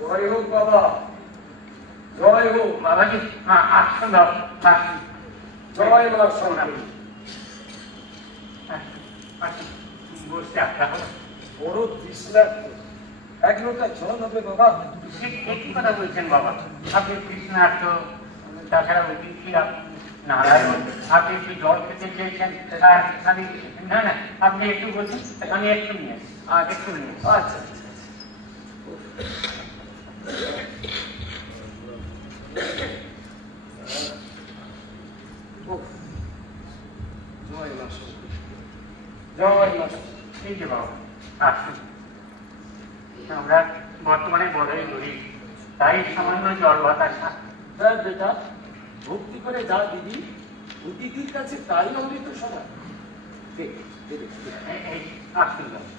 জয় হোক বাবা, জয় হোক বাবাজি। আসুন জয় মা সোনামণি। বসতে আপনার বড় তৃষ্ণার্ত, এক লোটা জল হবে বাবা। কি কথা বলছেন বাবা? আপনি তৃষ্ণার্ত, তাছাড়া অতিথি নারায়ণ, আপনি একটু জল খেতে চেয়েছেন। আমি না না, আপনি একটু বলছেন, আমি একটু নিয়ে একটু নিয়ে। আচ্ছা জয় মা, জয় মা। ঠিক আছে বাবা, আসুন। আমরা বর্তমানে বড়ই গরিব, তাই সামান্য জল বাতাসা। হ্যাঁ বেটা, ভক্তি করে যা দিদি, অতিথির কাছে তাই অমৃত সভা। আসুন বাবা।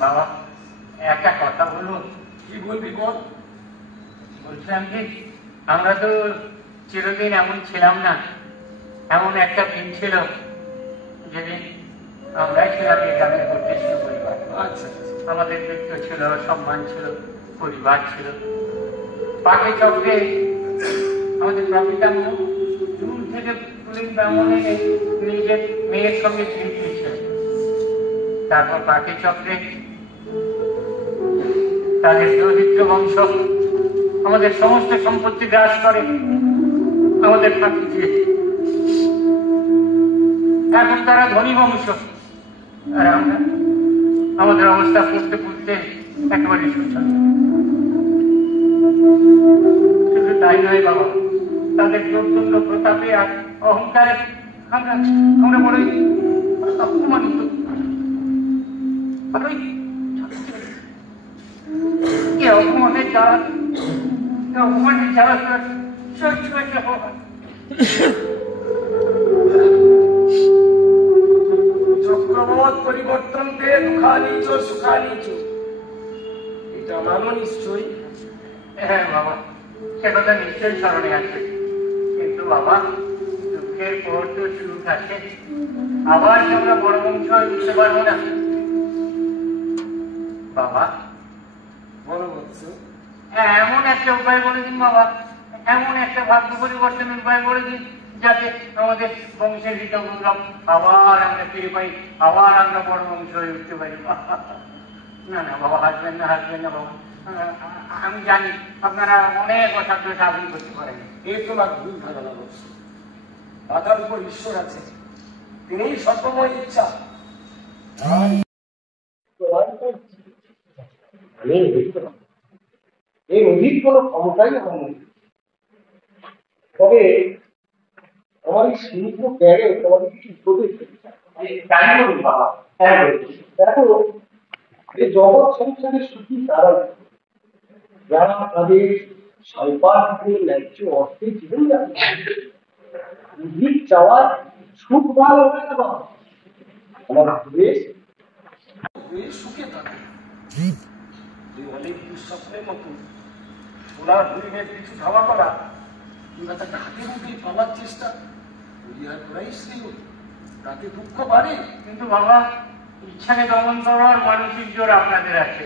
বাবা একটা কথা বলুন। কি বলবি বল? বলছিলাম যে আমরা তো চিরদিন এমন ছিলাম না, এমন একটা দিন ছিল যেদিন আমরাই ছিলাম এই গ্রামের প্রতিষ্ঠিত পরিবার। আচ্ছা, আমাদের বৃত্ত ছিল, সম্মান ছিল, পরিবার ছিল। পাকে চক্রে আমাদের প্রপিতাম্য দূর থেকে পুলিশ ব্রাহ্মণে নিজের মেয়ের সঙ্গে বিয়ে দিয়েছিল। তারপর পাকে চক্রে তাদের দরিদ্র বংশ আমাদের সমস্ত সম্পত্তি গ্রাস করে আমাদের ফাঁকি দিয়ে। এখন তারা ধনী বংশ, আর আমরা আমাদের অবস্থা পড়তে পড়তে একেবারে শোষণ। শুধু তাই নয় বাবা, তাদের প্রচন্ড প্রতাপে আর অহংকারে আমরা বড়ই অপমানিত। অপমানের জ্বালা, অপমানের জ্বালা সহ্য করতে হবে। চক্রবত পরিবর্তন পেয়ে দুঃখানিচ সুখানিচ, এটা মানো নিশ্চয়ই? হ্যাঁ বাবা, সে কথা নিশ্চয়ই স্মরণে আছে। কিন্তু বাবা, দুঃখের পর তো সুখ আছে। আবার আমরা বড় বংশ দিতে পারবো না বাবা। বড় বংশ এমন একটা উপায় বলে দিন বাবা, এমন একটা ভাগ্য পরিবর্তনের উপায় বলে দিন যাতে আমাদের বংশের হৃত গৌরব আবার আমরা ফিরে পাই, আবার আমরা বড় বংশ হয়ে উঠতে পারি। না না বাবা, হাসবেন না, হাসবেন না বাবা। আমি জানি আপনারা অনেক অসাধ্য সাধন করতে পারেন। এই তোমার ভুল ধারণা বলছে। মাথার উপর ঈশ্বর আছে, তিনি সর্বময় ইচ্ছা। এই অধিক কোন ক্ষমতাই আমার নেই। তবে আমার এই সীমিত জ্ঞানে তোমাদের কিছু উপদেশ বাবা। হ্যাঁ দেখো, এই জগৎ সংসারে সুখী তারাই যারা তাদের স্বল্পাধিক ন্যায্য অর্থে জীবন অধিক চাওয়ার সুখ ভালো হয়ে যাওয়া। আমার দেশ সুখে থাকে অনেক দুঃস্বপ্নের মতো সোনার হরিণের পিছু ধাওয়া করা কিংবা তাকে হাতের মুঠে পাওয়ার চেষ্টা পরিহার করাই শ্রেয়। তাতে দুঃখ বাড়ে। কিন্তু বাবা, ইচ্ছাকে দমন করার মানসিক জোর আপনাদের আছে,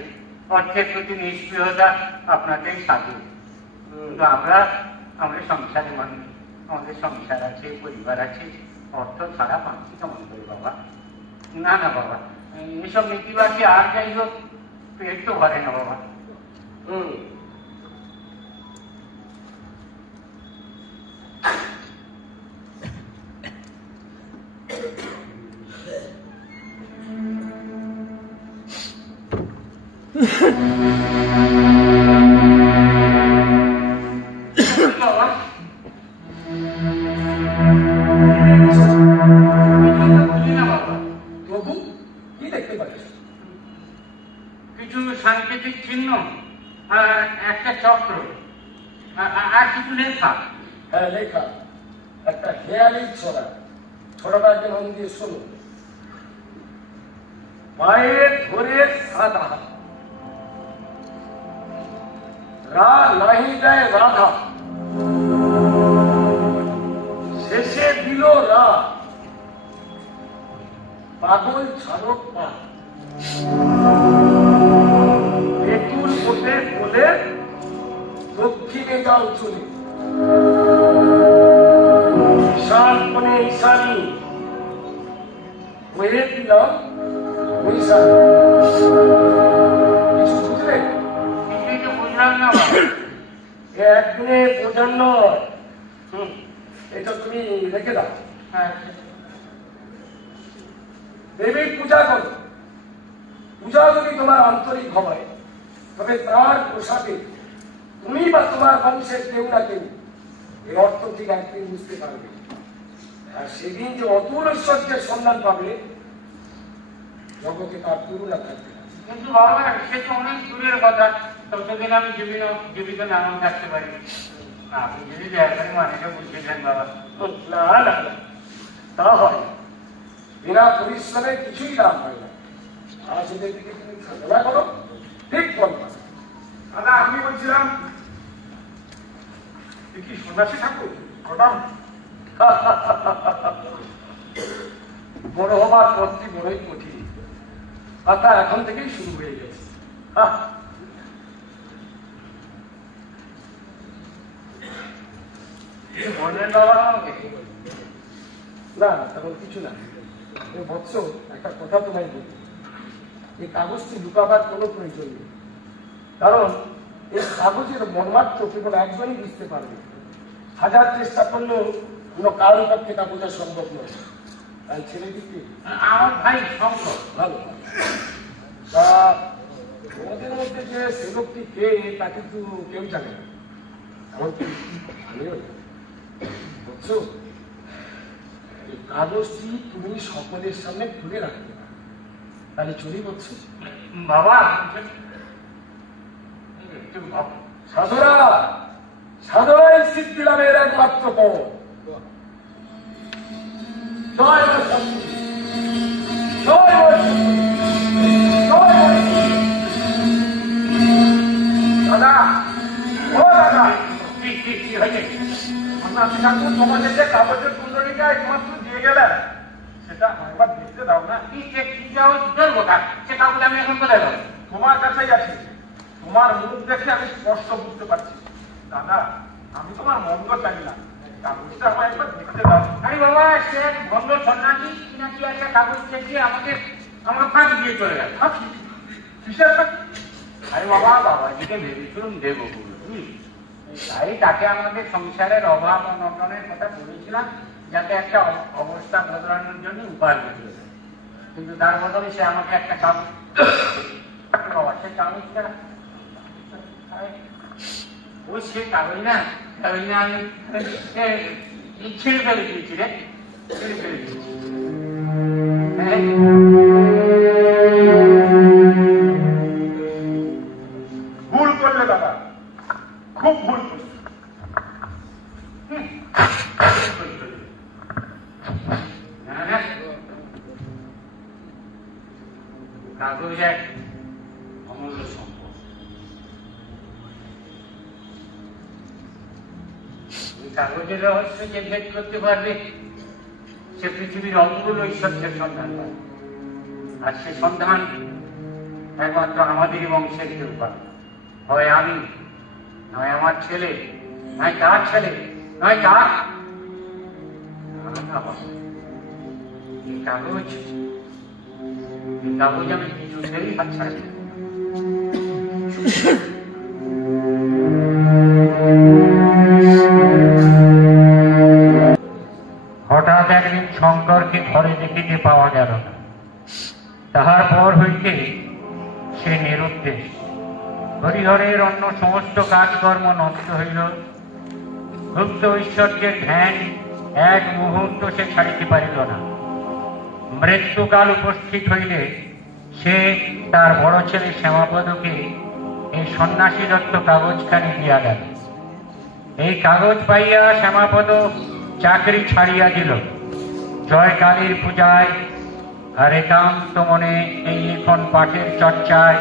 অর্থের প্রতি নিষ্ক্রিয়তা আপনাদের সাধু। কিন্তু আমরা সংসারে মানুষ, আমাদের সংসার আছে, পরিবার আছে, অর্থ ছাড়া বাঁচি কেমন করে বাবা? না না বাবা, এসব নীতিবাদী আর যাই হোক পেট তো ভরে না বাবা। কিছু সাংকেতিক চিহ্ন, একটা চক্র, আর কিছু লেখা। হ্যাঁ, লেখা একটা হেয়ালি ছড়া। ছড়াটা মন দিয়ে শোনো। পায়ের ধরে সাদা, রা নাহি দেয় রাধা, শেষে দিল রা, পাগল ছাড়ক পা, বেতুল ওঠে বলে দক্ষিণে যাও চলে, ঈশান কোণে ঈশানী হয়ে দিলাম ঈশান। কিছু বুঝলে? কিছুই তো বুঝলাম না। একদিনে বোঝার নয়, এটা তুমি রেখে দাও। দেবীর পূজা করো। পূজা যদি তোমার আন্তরিক হয়, তবে তার প্রসাদে তুমি বা তোমার বংশের কেউ না কেউ এই অর্থ ঠিক একদিন বুঝতে পারবে। আর সেদিন যে অতুল ঐশ্বর্যের সন্ধান পাবে, জগতে তার তুলনা থাকবে। কিন্তু বাবা, সে তো অনেক দূরের কথা। ততদিন আমি জীবিত নাম থাকতে পারি। আপনি যদি দয়া করে মানেটা বুঝিয়ে দেন বাবা। না না না, তা হয় বিনা পরিশ্রমে কিছুই লাভ হয় না। আজ এদের দিকে তুমি সাধনা করো, ঠিক ফল পাবে। দাদা, আমি বলছিলাম কি সন্ন্যাসী ঠাকুর কটাম? বড় হবার পথটি বড়ই কঠিন। কথা এখন থেকেই শুরু হয়ে গেছে। বললেন বাবা আমাকে? না, তেমন কিছু না। বৎস, একটা কথা তোমায় বলি, এই কাগজটি লুকাবার কোনো প্রয়োজন নেই। কারণ এই কাগজের মর্মার্থ কেবল একজনই বুঝতে পারবে। হাজার চেষ্টা করলেও কোনো কারোর পক্ষে তা বোঝা সম্ভব নয়। তাই ছেলেটিকে আমার ভাই শঙ্কর। ভালো তা তোমাদের মধ্যে যে সেবকটি কে তা কিন্তু কেউ জানে না, এমনকি আমিও না। বুঝছো, এই কাগজটি তুমি সকলের সামনে খুলে রাখতে পারো, তাহলে চলি। বলছো বাবা, সাধুরা, সাধনাই সিদ্ধি লাভের একমাত্র পথ। জয় মা শক্তি, জয় মা শক্তি, জয় মা শক্তি। দাদা, ও দাদা, কি হয়েছে? সন্ন্যাসী ঠাকুর তোমাদের যে কাগজের কুণ্ডলিকা একমাত্র দিয়ে গেলেন, সেটা একবার দেখতে দাও না। কি যাও কথা? সে কাগজ আমি এখন কোথায় পাবো? তোমার কাছেই আছে। তোমার মুখ দেখে আমি স্পষ্ট বুঝতে পারছি। দাদা, আমি তোমার মন্দ চাই না, কাগজটা আমার একবার দেখতে দাও। আরে বাবা, সে এক ভণ্ড সন্ন্যাসী নাকি একটা কাগজ দেখিয়ে আমার ফাঁকি দিয়ে চলে গেল। কিসের ফাঁকি? আরে বাবা, বাবাজিকে ভেবেছিলাম দেবো বুঝলি, তাই তাকে আমাদের সংসারের অভাব অনটনের কথা বলেছিলাম, যাতে একটা অবস্থা বদলানোর জন্য উপায় বের করে। কিন্তু তার বদলে সে আমাকে একটা কাগজ, বাবা সে কাগজটা ওই সে কাগজ না আমি ছেড়ে ফেলে দিয়েছি রে, ছেড়ে ফেলে দিয়েছি। ভুল করলে দাদা, খুব ভুল করলে। কাগজ এক অমূল্য সম্পদ। ওই কাগজের রহস্য যে ভেদ করতে পারবে, সে পৃথিবীর অমূল্য ঐশ্বর্যের সন্ধান পাবে। আর সে সন্ধান একমাত্র আমাদেরই বংশের কেউ পাবে। হয় আমি, নয় আমার ছেলে, নয় তার ছেলে, নয় তার। এই কাগজ আমি কিছুতেই হাতছাড়া করি না। হঠাৎ একদিন শঙ্করকে ঘরে দেখিতে পাওয়া গেল না। তাহার পর হইতে সে নিরুদ্দেশ। হরিহরের অন্য সমস্ত কাজকর্ম নষ্ট হইল। গুপ্ত ঐশ্বর্যের ধ্যান এক মুহূর্ত সে ছাড়িতে পারিল না। মৃত্যুকাল উপস্থিত হইলে সে তার বড় ছেলে শ্যামাপদকে এই সন্ন্যাসী দত্ত কাগজখানি দিয়া গেল। এই কাগজ পাইয়া শ্যামাপদ চাকরি ছাড়িয়া দিল। জয় কালীর পূজায় আর একান্ত মনে এই এখন পাঠের চর্চায়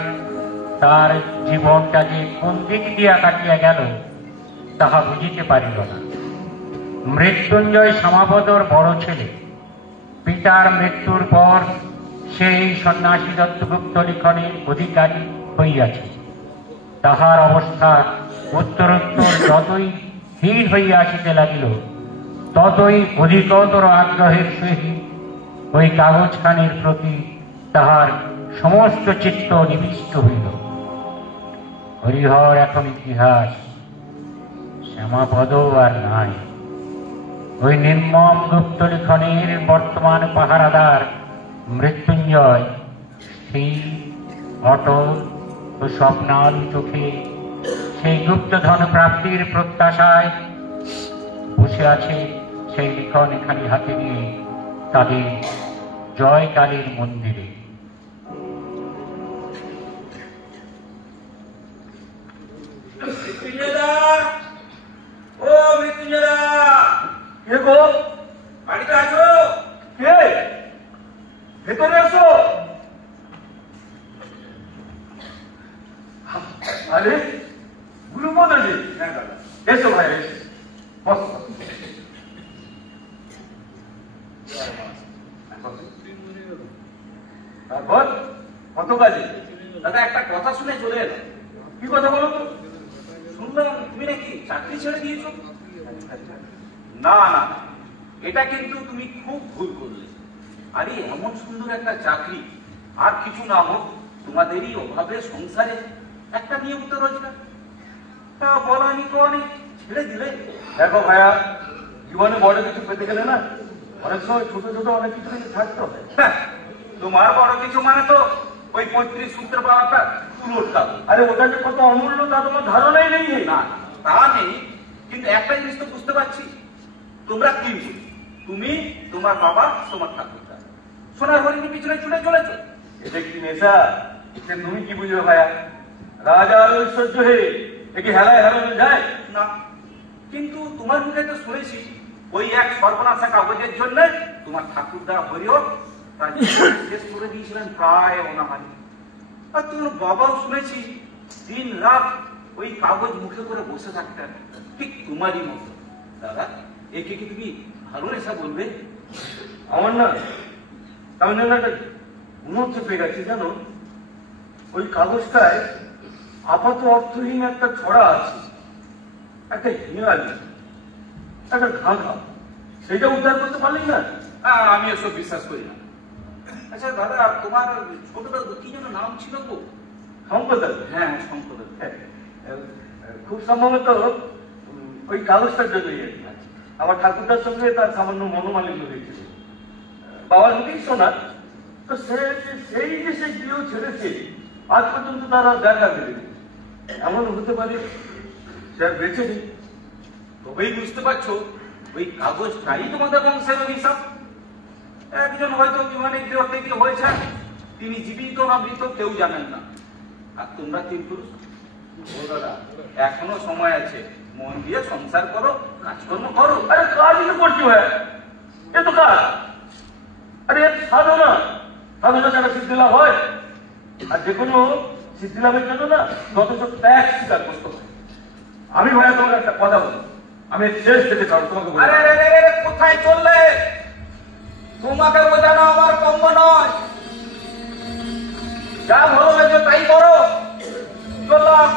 তার জীবনটা যে কোন দিক দিয়া কাটিয়া গেল তাহা বুঝিতে পারিল না। মৃত্যুঞ্জয় শ্যামাপদর বড় ছেলে। পিতার মৃত্যুর পর সেই সন্ন্যাসী দত্তগুপ্ত লিখনের অধিকারী হইয়াছে। তাহার অবস্থা উত্তরোত্তর যতই হীন হইয়া আসিতে লাগিল ততই অধিকতর আগ্রহের সহিত ওই কাগজখানির প্রতি তাহার সমস্ত চিত্ত নিবিষ্ট হইল। হরিহর এখন ইতিহাস, শ্যামাপদ আর নাই। ওই নির্মম গুপ্ত লিখনের বর্তমান পাহারাদার মৃত্যুঞ্জয় স্থির অটল ও স্বপ্নাল চোখে সেই গুপ্তধন প্রাপ্তির প্রত্যাশায় বসে আছে। সেই লিখন এখানে হাতে নিয়ে তাদের জয় কালীর মন্দিরে। ও মৃত্যুঞ্জয়, কে গো? বাড়িতে আছো? কে? ভেতরে আসো। আরে গুরুপদ জি, এসো ভাই, এসো বস। তারপর কত কাজে? দাদা একটা কথা শুনে চলে এলো। কি কথা বলো তো? শুনলাম তুমি নাকি চাকরি ছেড়ে দিয়েছো। না না, এটা কিন্তু তুমি খুব ভুল করলে। আরে এমন সুন্দর একটা চাকরি, আর কিছু না হোক তোমাদেরই অভাবে সংসারে একটা নিয়মিত রোজগার, তা বলানি কোয়ানি ছেড়ে দিলে। দেখো ভাইয়া, জীবনে বড় কিছু পেতে গেলে না অনেক সময় ছোট ছোট অনেক কিছু থাকতে হবে। তোমার বড় কিছু মানে তো ওই 35 সূত্রে পাওয়াটা তুলোর দাম। আরে ওটা যে কত অমূল্য তা তোমার ধারণাই নেই। না তা নেই, কিন্তু একটা জিনিস তো বুঝতে পারছি, তোমরা তিনজন, তুমি, তোমার বাবা, তোমার ঠাকুরদা, সোনার হরিণী পিছনে ছুটে চলেছো। এটা কি নেশা? তুমি কি বুঝবে ভাইয়া? রাজার ঐশ্বর্য হে একে হেলায় হেলানো যায় না। কিন্তু তোমার মুখে তো শুনেছি ওই এক সর্বনাশা কাগজের জন্য তোমার ঠাকুরদা হরিহর তার জীবন শেষ করে দিয়েছিলেন প্রায় অনাহারি। আর তোমার বাবাও শুনেছি দিন রাত ওই কাগজ মুখে করে বসে থাকতেন, ঠিক তোমারই মতো। দাদা, একে কি তুমি ভালো নেশা বলবে? আমার না, আমি না একটা গুণত্ব পেয়ে গেছি জানো। ওই কাগজটায় আপাত অর্থহীন একটা ছড়া আছে, একটা হিমালি, একটা ঘাঘা, সেটা উদ্ধার করতে পারলি না। আমি এসব বিশ্বাস করি না। আচ্ছা দাদা, তোমার ছোটবেলা কি যেন নাম ছিল গো? শঙ্করদা। হ্যাঁ শঙ্করদা। হ্যাঁ, খুব সম্ভবত ওই কাগজটার জন্যই। আমার ঠাকুরদার সঙ্গে তার সামান্য মনোমালিন্য হয়েছিল। বাবার মুখেই শোনা তো সেই যে সে গৃহ ছেড়েছে, আজ পর্যন্ত তারা দেখা দেবে। এমন হতে পারে সে আর বেঁচে নেই। তবেই বুঝতে পারছো ওই কাগজটাই তোমাদের বংশের অভিশাপ। একজন হয়তো বিমানের গৃহ থেকে হয়েছে, তিনি জীবিত না মৃত কেউ জানেন না। আর তোমরা তিন পুরুষ, দাদা এখনো সময় আছে, মন দিয়ে সংসার করো, কাজকর্ম করো। আরে কাজই তো করছি ভাই, এ তো কাজ। আরে সাধনা, সাধনা যারা সিদ্ধি লাভ হয়, আর যে কোনো সিদ্ধি লাভের জন্য না যথেষ্ট ত্যাগ স্বীকার করতে হয়। আমি ভাইয়া তোমার একটা কথা বলি, আমি শেষ থেকে চাও তোমাকে। কোথায় চললে? তোমাকে বোঝানো আমার কম্য নয়। যা ভালো লাগে তাই করো। চললাম।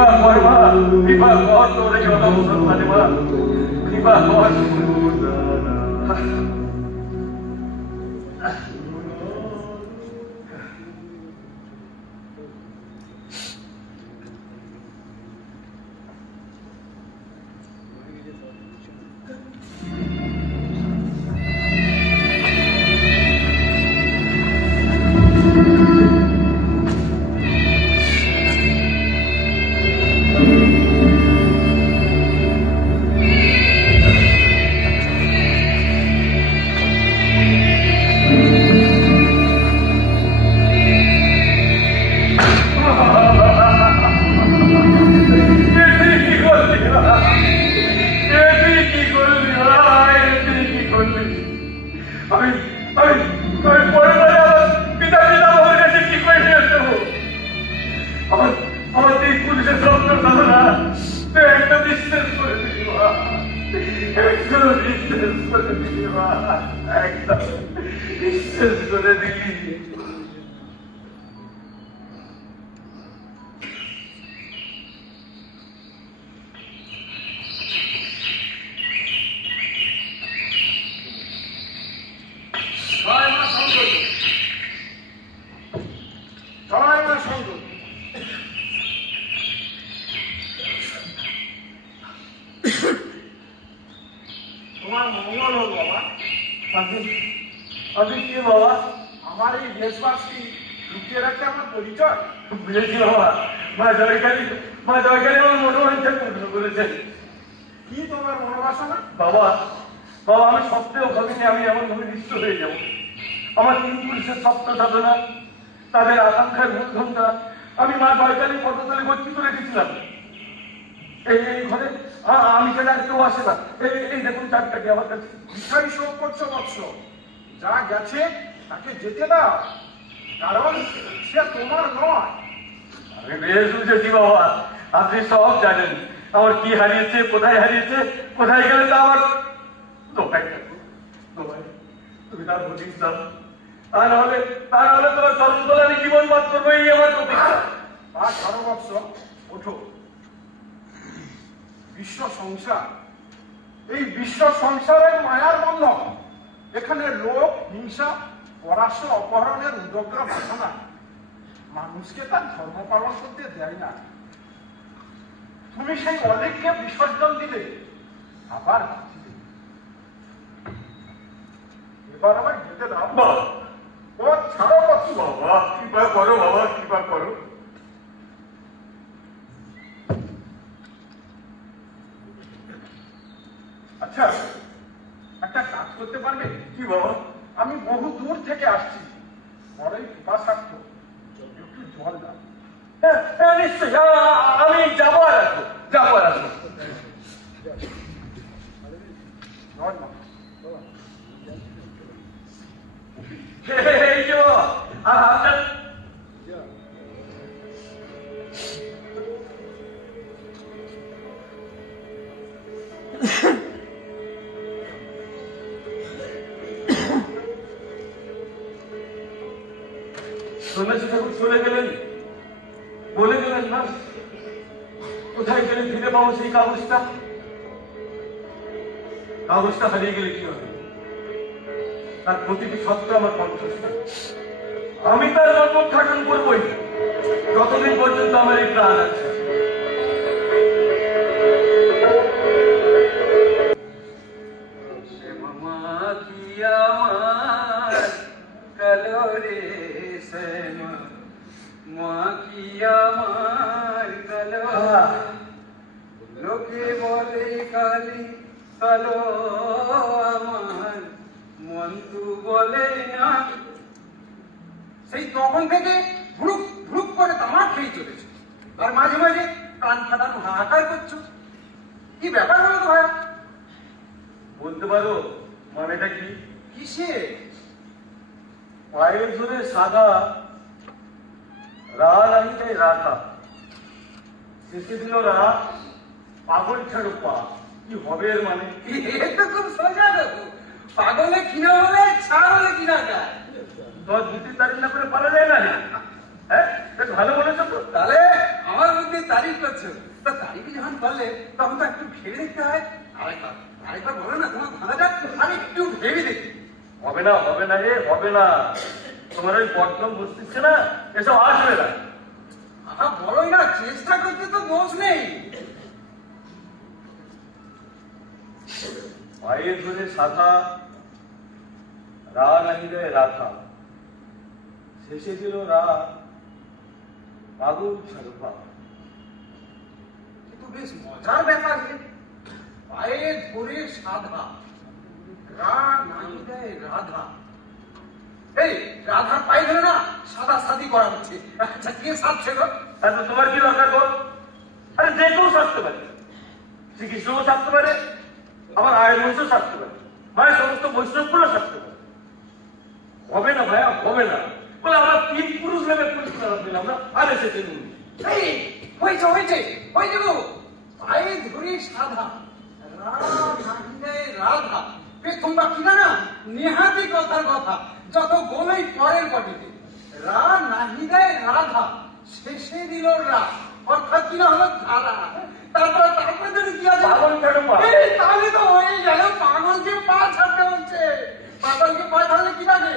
কৃপা কর মা, কৃপা কর তোর এই অনাথ সন্তানে মা, কৃপা কর। তোমার মঙ্গল হোক বাবা। আমি কি বাবা? আমার এই দেশবাসী লুকিয়ে রাখতে আমার পরিচয় বুঝেছি বাবা। মা জয়কালী আমার মনোবাঞ্ছা পূর্ণ করেছেন। কি তোমার মনোবাসনা? বাবা বাবা, আমি স্বপ্নেও ভাবিনি আমি এমন ভাবে নিঃস্ব হয়ে যাব। আমার তিন পুরুষের স্বপ্ন সাধনা, তাদের আকাঙ্ক্ষার মূলধনটা আমি মা জয়কালীর পদতলে গচ্ছিত রেখেছিলাম। এই ঘরে আমি ছাড়া আর কেউ আসে না। এই দেখুন চারটাকে আমার কাছে। বিষয় শোক করছো বৎস, যা গেছে তাকে যেতে দাও, কারণ সে তোমার নয়। আমি বেশ বুঝেছি বাবা, আপনি সব জানেন আমার কি হারিয়েছে, কোথায় হারিয়েছে, কোথায় গেলে তা আমার তুমি তার বুঝিস দাও। তা নাহলে তোমার চরণ তলে আমি জীবন বাদ করবো, এই আমার প্রতিজ্ঞা। তা ছাড়ো বৎস, ওঠো। বিশ্ব সংসার, এই বিশ্ব সংসারের মায়ার বন্ধন। এখানে লোক হিংসা, পরাশ্র, অপহরণের উদ্যোগ্র বাসনা মানুষকে তার ধর্ম পালন করতে দেয় না। তুমি সেই অনেককে বিসর্জন দিলে, আবার এবার আবার যেতে দাও। পথ ছাড়ো বাবা, কৃপা করো বাবা, কৃপা করো। আচ্ছা, একটা কাজ করতে পারবে? কি বাবা? আমি বহু দূর থেকে আসছি, বড়ই পিপাসার্থ, একটু জল দাও। নিশ্চয়ই, আমি যাবো আর আসবো, যাবো আর আসবো। এই যে আপনার সন্ন্যাসী ঠাকুর চলে গেলেন, বলে গেলেন না কোথায় গেলে ফিরে পাবো সেই কাগজটা। কাগজটা হারিয়ে গেলে কি হবে? তার প্রতিটি সত্য আমার কণ্ঠস্থ। আমি তার জন্মোদ্ঘাটন করবই যতদিন পর্যন্ত আমার এই প্রাণ আছে। লোকে বলে কালী কালো আমার মন তু বলে না। সেই তখন থেকে ভ্রুক ভ্রুক করে তামাক খেয়ে চলেছে, আর মাঝে মাঝে কান ফাটানো হাহাকার করছো। কি ব্যাপার বলো তো ভাইয়া? বলতে পারো মানেটা কি? কিসে? পায়ের ধরে সাদা রা নাহি চাই রাধা, শেষে দিল রা, পাগল ছাড়ো পা। কি হবে এর মানে? এটা খুব সোজা দেখো, পাগলে কিনা হলে ছাড় হলে কিনা যায়। 10 2 3 তারিখ না করে পারা যায় না। হ্যাঁ, ভালো বলেছো তো। তাহলে আমার দিয়ে তারিফ করছো, তা তারিফই যখন করলে তখন তো একটু ভেবে দেখতে হয়। আরেকবার বলো না তোমার ধাঁধাটা, আর একটু ভেবে দেখি। হবে না রে, হবে না। তোমার ওই বর্তমান বুঝতেছে না, এসব আসবে না। আহা বলোই না, চেষ্টা করতে তো দোষ নেই। পায়ে ধরে সাধা, রা নাহিলে রাধা, শেষে দিল রা পাগল ছাড়পা। কিন্তু বেশ মজার ব্যাপার যে পায়ে ধরে সাধা, রা নাহি দেয় রাধা। এই রাধার পায়ে ধরে না সাদা সাদি করা হচ্ছে। আচ্ছা কে সাধছে গো? তাহলে তোমার কি দরকার গো? আরে যে কেউ সাধতে পারে, শ্রীকৃষ্ণও সাধতে পারে, আবার আয়ের মহিষও সাধতে পারে, মায়ের সমস্ত বৈষ্ণবগুলো সাধতে পারে। হবে না ভাইয়া, হবে না বলে আমরা 3 পুরুষ লেভেল পরীক্ষা দিলাম না, আর এসেছে নুন। এই হয়েছে হয়েছে হয়েছে গো, পায়ে ধরে সাধা, রা নাহি দেয় রাধা। তোমরা কি না নেহাতি কথার কথা, যত গোলেই পরের গটিতে। রা নাহি দেয় রাধা, শেষে দিল রা, অর্থাৎ কি না হলো ধারা। তারপরে যদি কি আছে, পাগল কেন পা? তাহলে তো হয়ে গেল পাগলকে পা ছাড়তে হচ্ছে। পাগলকে পা ছাড়লে কি থাকে?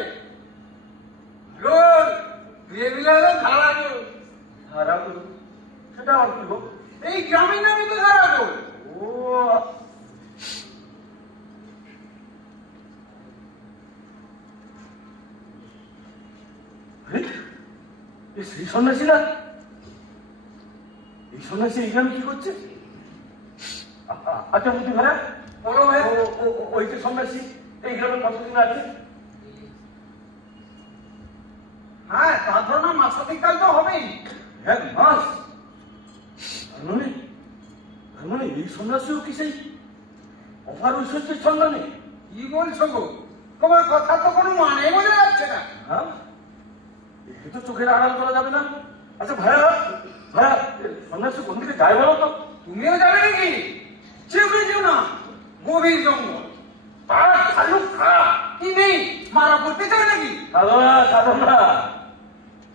গোল দিয়ে দিলে হলো ধারা গোল। ধারা গুরু, সেটা আমার কি গো? এই গ্রামের নামই তো ধারা গোল। ও সেই সন্ন্যাসী না? এই সন্ন্যাসী এই গ্রামে কি করছে? আচ্ছা বুঝি ভাইয়া, বলো ভাইয়া। ওই যে সন্ন্যাসী এই গ্রামে কতদিন আছে? হ্যাঁ তা ধরো না মাসাধিকাল তো হবেই। 1 মাস? তার মানে এই সন্ন্যাসীও কি সেই অফার ঐশ্বর্যের সন্ধানে? কি বলছো গো? তোমার কথা তো কোনো মানে বোঝা যাচ্ছে না। হ্যাঁ, একে তো চোখের আড়াল করা যাবে না। আচ্ছা ভাইয়া, সন্ন্যাসী কোন দিকে যায় বলো তো? তুমিও যাবে নাকি? যেও না, গভীর জঙ্গল। আর ভালুক খারাপ কি নেই, মারা পড়তে চায় নাকি?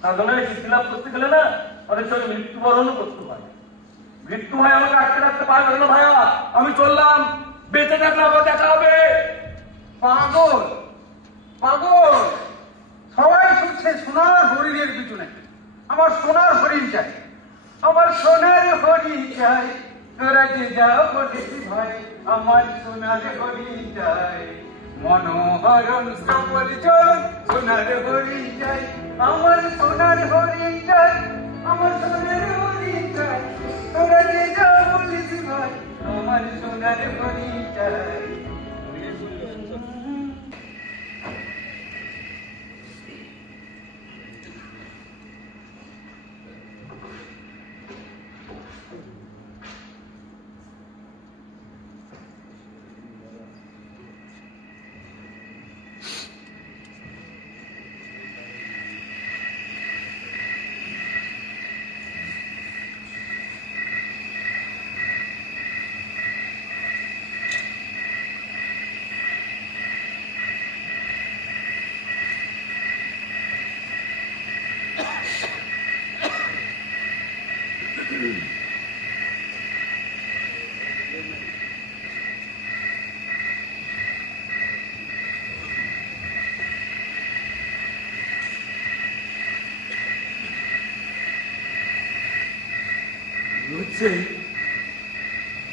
সাধনায় সিদ্ধি লাভ করতে গেলে না অনেক সময় মৃত্যুবরণও করতে হয়। মৃত্যু হয় আমাকে আটকে রাখতে পারবে না ভাইয়া, আমি চললাম, বেঁচে থাকলে আবার দেখা হবে। পাগল পাগল, সবাই ছুটছে সোনার হরিণের পিছনে। আমার সোনার হরিণ চাই, আমার সোনার হরিণ চাই। তোরা যে যাও বলেছি ভাই, আমার সোনার হরিণ চাই। মনোহরণ সবল চরণ সোনার হরিণ চাই, আমার সোনার হরিণ চাই, আমার সোনার হরিণ চাই। তোরা যে যাও বলেছি ভাই, আমার সোনার হরিণ চাই।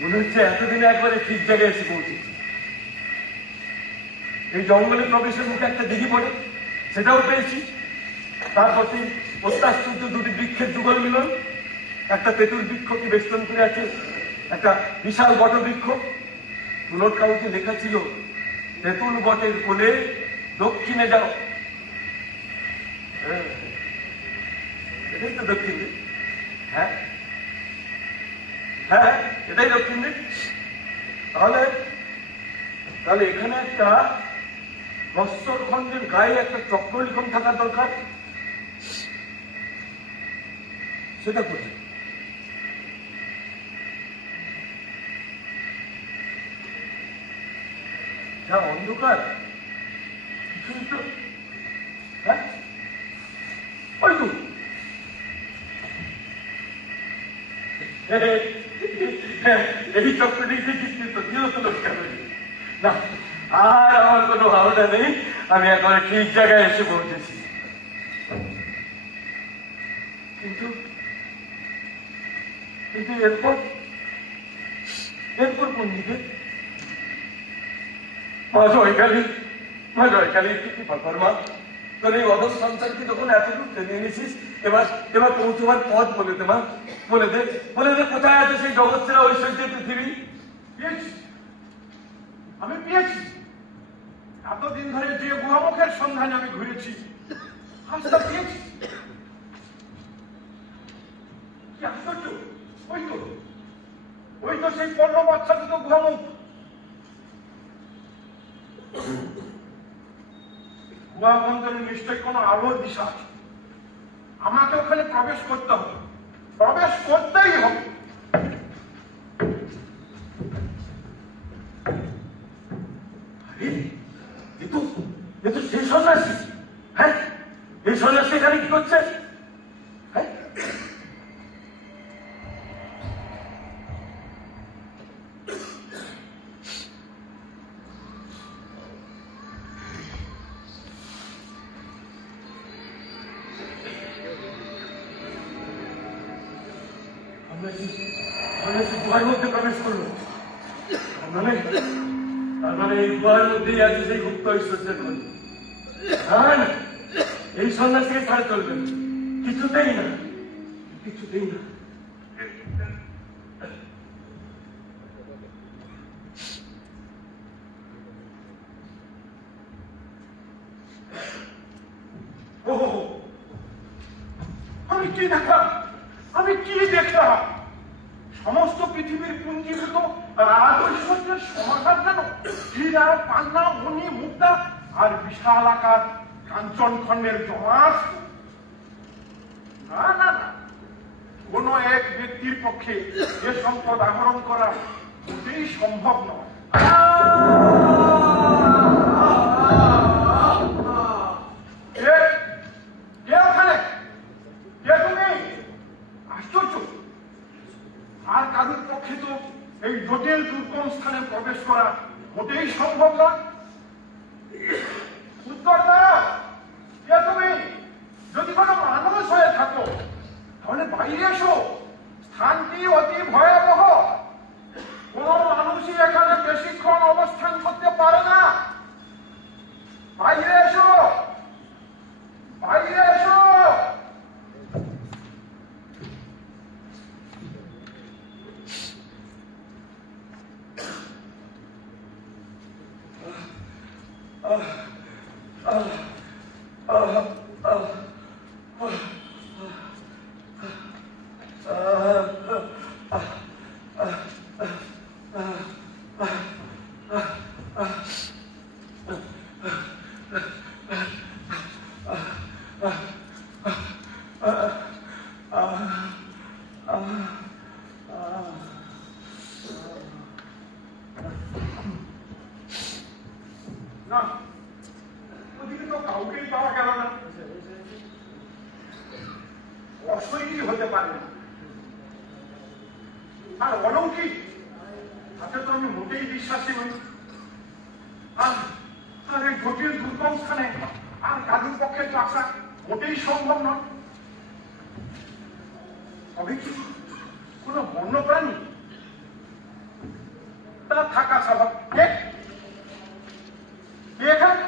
মনে হচ্ছে এতদিনে একবারে ঠিক জায়গায় এসে পৌঁছেছি। এই জঙ্গলে প্রবেশের মুখে একটা দিঘি পড়ে, সেটাও পেয়েছি। তারপর অত্যাশ্চর্য 2টি বৃক্ষের যুগল মিলন, একটা তেঁতুল বৃক্ষকে বেষ্টন করে আছে একটা বিশাল বটবৃক্ষ। নোট কাগজে লেখা ছিল, তেঁতুল বটের কোলে দক্ষিণে যাও। এটাই তো দক্ষিণ দিক। হ্যাঁ হ্যাঁ, এটাই দক্ষিণ দিক। তাহলে এখানে একটা প্রস্তর খণ্ডের গায়ে একটা চক্রলিখন থাকার দরকার। সেটা কোথায়? যা অন্ধকার, কিন্তু হ্যাঁ ওই তো এই চক্রটি কিন্তু চিরতল না, আর আমার কোনো ভাবনা নেই। আমি একেবারে ঠিক জায়গায় এসে পৌঁছেছি। কিন্তু কিন্তু এরপর কোন দিকে? মা জয়কালী কি ব্যাপার মা? তোর এই অধম সংসারকে যখন এতদূর টেনে এনেছিস, এবার পৌঁছবার পথ বলে দে মা, বলে দে কোথায় আছে সেই জগৎ সেরা ঐশ্বর্যের পৃথিবী? আমি পেয়েছি। এতদিন ধরে যে গুহামুখের সন্ধানে আমি ঘুরেছি, আজ তা পেয়েছি। কি আশ্চর্য! ওই তো সেই পণ্য বাচ্চাটি তো গুহামুখ। গুহা বন্ধনে নিশ্চয়ই কোনো আলোর দিশা আছে। আমাকে ওখানে প্রবেশ করতে হবে, প্রবেশ করতেই হবে। এ তো সেই সন্ন্যাসী। হ্যাঁ, এই সন্ন্যাসী এখানে কি করছে? হ্যাঁ, গুহার মধ্যে প্রবেশ করলো। তার মানে এই গুহার মধ্যেই আছে সেই গুপ্ত ঐশ্বর্যের খনি। না, এই সন্ন্যাসীকে ছাড়া চলবে না, কিছুতেই না। আমি কি দেখলাম? সমস্ত পৃথিবীর পুঞ্জীভূত রাজ ঐশ্বর্যের সমাহার যেন হীরা, পান্না, মণি, মুক্তা আর বিশাল আকার কাঞ্চন খণ্ডের জমাট। না, কোন এক ব্যক্তির পক্ষে এ সম্পদ আহরণ করা মোটেই সম্ভব নয়। আশ্চর্য! আর কারোর পক্ষে তো এই জটিল দুর্গম স্থানে প্রবেশ করা মোটেই সম্ভব নয়। উত্তর দাও, কে তুমি? যদি কোনো মানুষ হয়ে থাকো তাহলে বাইরে এসো। স্থানটি অতি ভয়াবহ। কোন মানুষই এখানে বেশিক্ষণ অবস্থান করতে পারে না। বাইরে এসো। না, ওদিকে তো কাউকেই পাওয়া গেল না। অশৈলী হতে পারে না, আর অলৌকিক তাতে তো আমি মোটেই বিশ্বাসী নই। আর এই জটিল দুর্গম স্থানে আর কারুর পক্ষে আসা মোটেই সম্ভব নয়। তবে কি কোন বন্য প্রাণী তা থাকা স্বাভাবিক? এখানে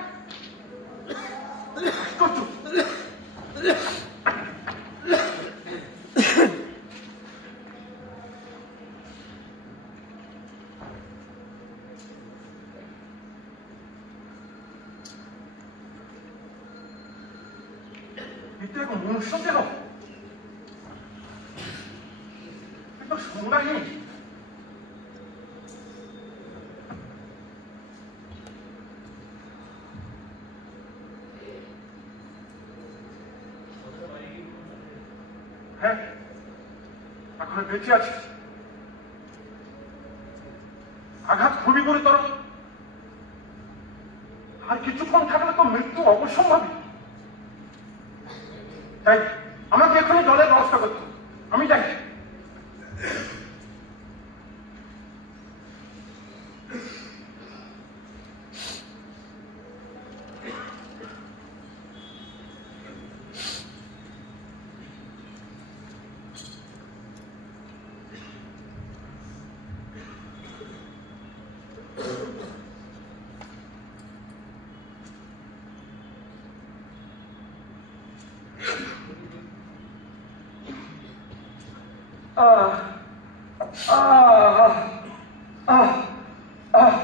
এটা এক মনুষ্য দেহ, এটা সংজ্ঞাহীন। হ্যাঁ, এখন বেঁচে আছে। আঘাত খুবই গুরুতর, আর কিছুক্ষণ থাকলে তো মৃত্যু অবশ্যম্ভাবী। তাই আমাকে এখনই জলের ব্যবস্থা করতে, আমি যাই। আহ আহ আহ আহ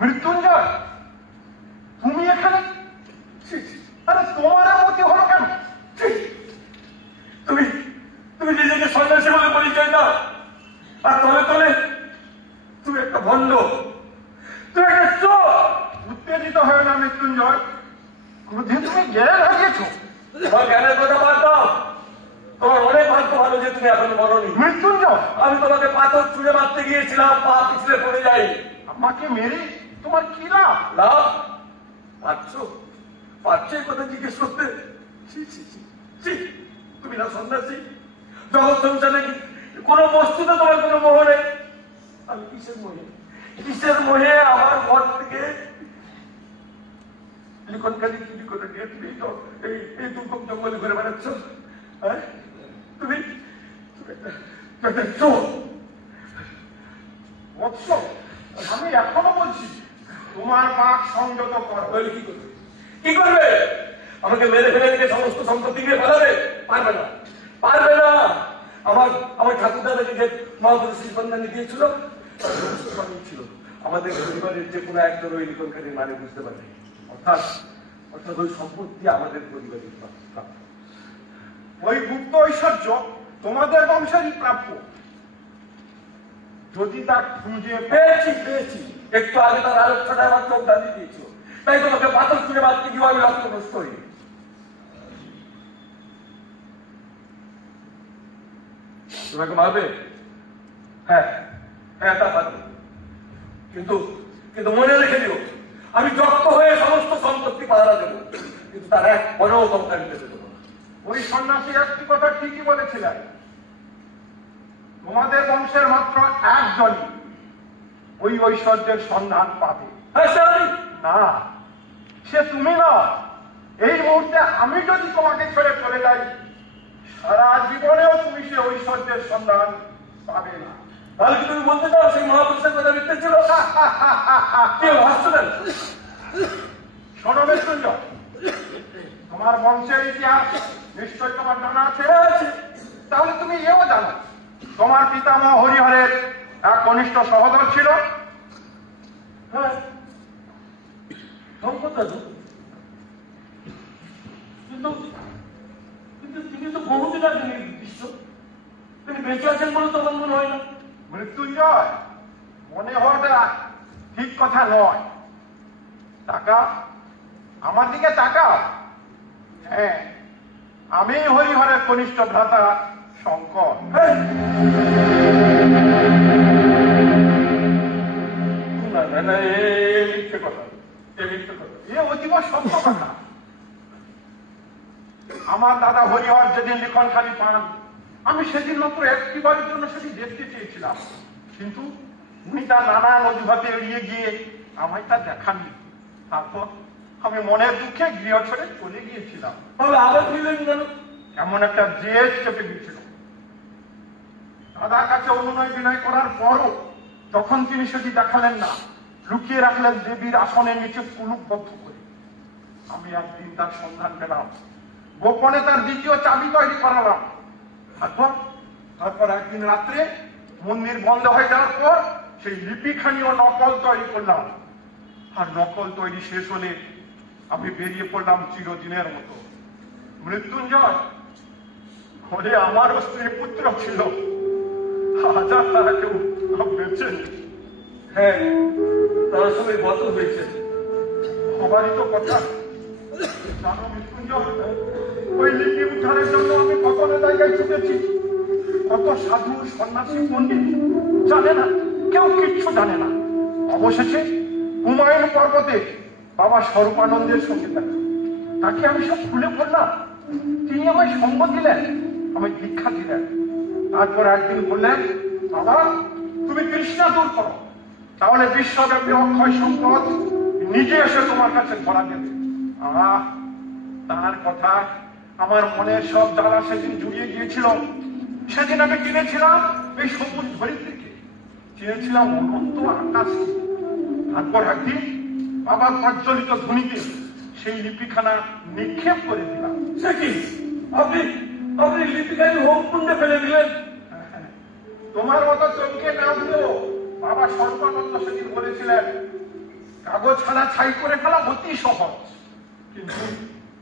মৃত্যুঞ্জয়, তুমি এখানে? আরে তোমার মতি হলো কেন? তুমি তুমি নিজেকে সন্ন্যাসী বলে পরিচয় দাও, আর তলে তলে তুমি একটা ভণ্ড, তুমি একটা চোর। উত্তেজিত হয় না মৃত্যুঞ্জয়, ক্রোধে তুমি জ্ঞান হারিয়েছো। তোমার জ্ঞানের কথা বাদ দাও। তোমার অনেক ভাগ্য ভালো যে তুমি এখন মরনি। মৃত্যুঞ্জয়, আমি তোমাকে পাথর ছুঁড়ে মারতে গিয়েছিলাম, পা পিছলে পড়ে যাই। আমাকে মেরে তোমার কি লাভ? লাভ পাচ্ছো? পাচ্ছো এই কথা জিজ্ঞেস করতে? ছি ছি ছি ছি, তুমি না সন্ন্যাসী? জগৎ সংসারে কোনো বস্তুতে তোমার কোনো মোহ নেই। আমি কিসের মোহে, কিসের মোহে আমার ঘর থেকে লিখনকারী চুরি করে নিয়ে তুমি এই দুর্গম জঙ্গলে ঘুরে বেড়াচ্ছ? হ্যাঁ, তুমি একটা চোর। বৎস, আমি এখনো বলছি তোমার বাক সংযত করো। বলে কি করবে? কি করবে? আমাকে মেরে ফেলে দিকে সমস্ত সম্পত্তি নিয়ে ফেলাবে? পারবে না, পারবে না। আমার ঠাকুর দাদাকে যে মহাপুরুষের সন্ধান দিয়েছিল ছিল আমাদের পরিবারের যে কোনো একজন ওই লিখনকারীর মানে বুঝতে পারে। অর্থাৎ অর্থাৎ ওই সম্পত্তি আমাদের পরিবারের প্রাপ্য। ওই গুপ্ত ঐশ্বর্য তোমাদের বংশেরই প্রাপ্য। যদি তা খুঁজে পেয়েছি পেয়েছি, একটু আগে তার আলোচনায় আমার চোখ দাঁড়িয়ে দিয়েছিল, তাই তোমাকে পাথর ছুঁড়ে মারতে গিয়ে আমি লক্ষ্যগ্রস্ত হই। তোমাকে মারবে? হ্যাঁ হ্যাঁ, তা পারবে, কিন্তু কিন্তু মনে রেখে দিও, আমি যক্ষ হয়ে সমস্ত সম্পত্তি পাহারা দেবো, কিন্তু তার এক পরেও তোমাকে আমি দেবো না। ওই সন্ন্যাসী একটি কথা ঠিকই বলেছিলেন, তোমাদের বংশের মাত্র একজনই ওই ঐশ্বর্যের সন্ধান পাবে। হ্যাঁ, সে আমি না, সে তুমি না। এই মুহূর্তে আমি যদি তোমাকে ছেড়ে চলে যাই, সারা জীবনেও তুমি সে ঐশ্বর্যের সন্ধান পাবে না। তাহলে কি তুমি বলতে চাও সেই মহাপুরুষের কথা মিথ্যে ছিল? কেউ হাসছিলেন? শোনো মৃত্যুঞ্জয়, তোমার বংশের ইতিহাস নিশ্চয় তোমার জানা আছে। তাহলে তুমি এও জানো তোমার পিতামহ হরিহরের এক কনিষ্ঠ সহোদর ছিল। হ্যাঁ, সম্পদ দাদু, কিন্তু কিন্তু তিনি তো বহুদিন আগে নির্দিষ্ট, তিনি বেঁচে আছেন বলে তো আমার মনে হয় না। মৃত্যুঞ্জয়, মনে হওয়াটা ঠিক কথা নয়। টাকা আমার দিকে তাকাও। হ্যাঁ, আমি হরিহরের কনিষ্ঠ ভ্রাতা শঙ্কর। না না না, এ মিথ্যে কথা, এ মিথ্যে কথা। এ অতীব সত্য কথা। আমার দাদা হরিহর যেদিন লিখনখানি পান, আমি সেদিন মাত্র একটিবারের জন্য সেটি দেখতে চেয়েছিলাম, কিন্তু উনি তার নানান অজুহাতে এড়িয়ে গিয়ে আমায় তা দেখাননি। তারপর আমি মনের দুঃখে গৃহ ছেড়ে চলে গিয়েছিলাম। তাহলে আবার ফিরলেন কেন? এমন একটা জেদ চেপে গিয়েছিল। দাদার কাছে অনুনয় বিনয় করার পরও তখন তিনি সেটি দেখালেন না, লুকিয়ে রাখলেন দেবীর আসনের নিচে কুলুপবদ্ধ করে। আমি একদিন তার সন্ধান পেলাম, গোপনে তার দ্বিতীয় চাবি তৈরি করালাম। তারপর একদিন রাত্রে মন্দির বন্ধ হয়ে যাওয়ার পর সেই লিপিখানি ও নকল তৈরি করলাম। আর নকল তৈরি শেষ হলে আমি বেরিয়ে পড়লাম চিরদিনের মতো। মৃত্যুঞ্জয়, ঘরে আমারও স্ত্রী পুত্র ছিল, হাজার তারা কেউ বেঁচে নেই। হ্যাঁ, তার সঙ্গে গত হয়েছে। সবারই তো কথা জানো মৃত্যুঞ্জয়, ওই লিপি উদ্ধারের জন্য আমি কত না জায়গায় ছুটেছি। কত সাধু সন্ন্যাসী পণ্ডিত জানে না, কেউ কিচ্ছু জানে না। অবশেষে হুমায়ুন পর্বতে বাবা স্বরূপানন্দের সঙ্গে দেখা, তাকে আমি সব খুলে বললাম। তিনি আমায় সঙ্গ দিলেন, আমায় দীক্ষা দিলেন। তারপর একদিন বললেন, বাবা তুমি তৃষ্ণা দূর করো, তাহলে বিশ্বব্যাপী অক্ষয় সম্পদ নিজে এসে তোমার কাছে ধরা দেবে। তার কথা আমার মনের সব জ্বালা সেদিন জুড়িয়ে গিয়েছিল। সেদিন আমি কিনেছিলাম এই সবুজ ধরিত্রীকে, চেয়েছিলাম অনন্ত আকাশকে। তারপর একদিন বাবার প্রজ্বলিত ধ্বনিতে সেই লিপিখানা নিক্ষেপ করে দিলাম। সে কি, আপনি আপনি লিপিকায় হোম কুণ্ডে ফেলে দিলেন? তোমার মতো চমকে না দিলেও বাবা সর্বানন্দ সেদিন বলেছিলেন কাগজ খানা ছাই করে ফেলা অতি সহজ, কিন্তু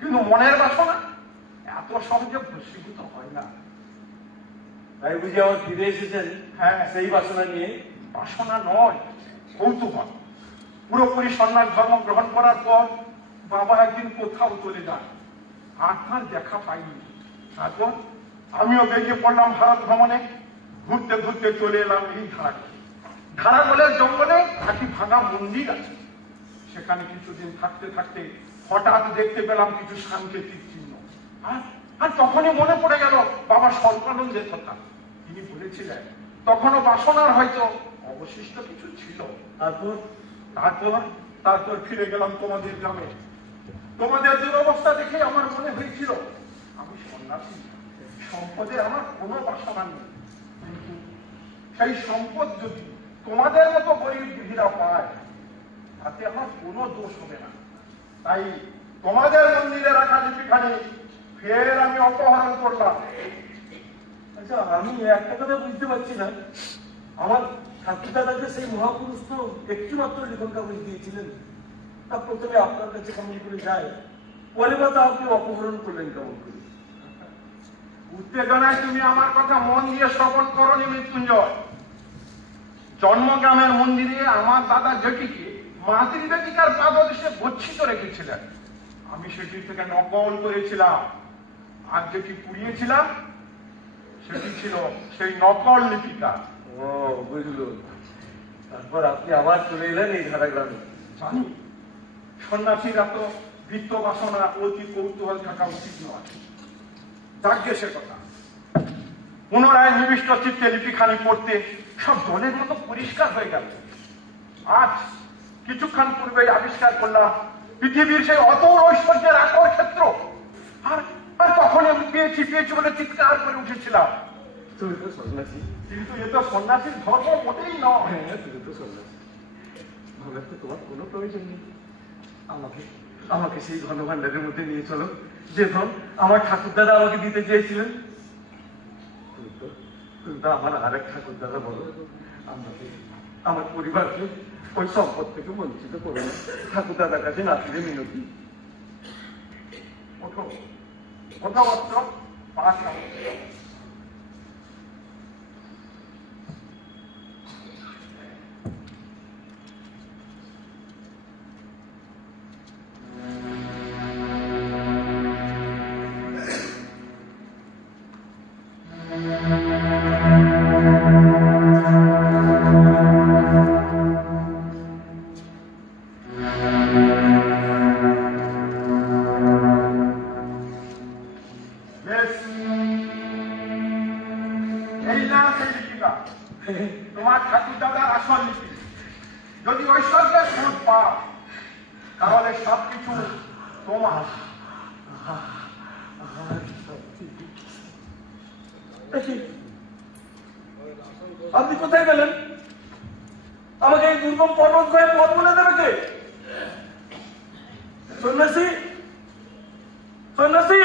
কিন্তু মনের বাসনা এত সহজে ভস্মীভূত হয় না। তাই বুঝি আবার ফিরে এসেছেন? হ্যাঁ, সেই বাসনা নিয়ে। বাসনা নয়, কৌতূহল। পুরোপুরি সন্ন্যাস ধর্ম গ্রহণ করার পর বাবা একদিন কোথাও চলে যান, আর দেখা পাইনি। তারপর আমিও বেরিয়ে পড়লাম ভারত ভ্রমণে। ঘুরতে ঘুরতে চলে এলাম এই ধারাগোলের জঙ্গলে একটি ভাঙা মন্দির আছে। সেখানে কিছুদিন থাকতে থাকতে হঠাৎ দেখতে পেলাম কিছু সাংকেতিক চিহ্ন। আর তখনই মনে পড়ে গেল বাবা সর্বানন্দের কথা। তিনি বলেছিলেন তখনও বাসনার হয়তো অবশিষ্ট কিছু ছিল। তারপর তারপর তারপর ফিরে গেলাম তোমাদের গ্রামে। তোমাদের দুরবস্থা দেখে আমার মনে হয়েছিল আমি সন্ন্যাসী, সম্পদে আমার কোনো বাসনা নেই, কিন্তু সেই সম্পদ যদি তোমাদের মতো গরিব দুঃখীরা পায় তাতে আমার কোনো দোষ হবে না। তাই তোমাদের মন্দিরে রাখা লিপিখানি ফের আমি অপহরণ করলাম। আচ্ছা, আমি একটা কথা বুঝতে পারছি না, আমার ঠাকুর দাদাকে সেই মহাপুরুষ তো একটি মাত্র লিখন কাগজ দিয়েছিলেন, তা প্রথমে আপনার কাছে কেমন করে যায়, পরে বা তা আপনি অপহরণ করলেন কেমন করে? উত্তেজনায় তুমি আমার কথা মন দিয়ে শ্রবণ করনি মৃত্যুঞ্জয়। জন্মগ্রামের মন্দিরে আমার দাদা জেঠিকে মাতৃবেদিকার পাদদেশে গচ্ছিত রেখেছিলেন। আমি সেটি থেকে নকল করেছিলাম, আর যেটি পুড়িয়েছিলাম সেটি ছিল সেই নকল লিপিকা। ও বুঝলো। তারপর আপনি আবার চলে এলেন এই ধারাগ্রামে। জানি সন্ন্যাসীরা তো বৃত্ত বাসনা অতি কৌতূহল থাকা উচিত নয়। যাজ্ঞে সে কথা। পুনরায় নিবিষ্ট চিত্তে লিপিখানি পড়তে সব জলের মতো পরিষ্কার হয়ে গেল। আজ কিছুক্ষণ পূর্বে আবিষ্কার করলাম পৃথিবীর সেই অতল ঐশ্বর্যের আকর ক্ষেত্র। আর তখন আমি পেয়েছি বলে চিৎকার করে উঠেছিলাম। তুমি তো সন্ন্যাসী। কিন্তু এ তো সন্ন্যাসীর ধর্ম মোটেই নয়। হ্যাঁ, তুমি তো সন্ন্যাসী। ভাবে তো তোমার কোনো প্রয়োজন নেই। আমাকে সেই ঘন ভাণ্ডারের মধ্যে নিয়ে চলো, যে ধন আমার ঠাকুর দাদা আমাকে দিতে চেয়েছিলেন। তুমি তো আমার আরেক ঠাকুর দাদা বলো, আমার পরিবারকে ওই সম্পদ থেকে বঞ্চিত করো না। ঠাকুর দাদার কাছে নাতিরে মিনতি। ওঠো, কথাবার্ত পাশ তোমার ঠাকুর দাদার আসল লিপি। যদি ঐশ্বর্যের খোঁজ পাও তাহলে সবকিছু তোমার। আপনি কোথায় গেলেন? আমাকে এই দুর্গম পর্বত করে পথ বলে দেবে কে? সন্ন্যাসী, সন্ন্যাসী,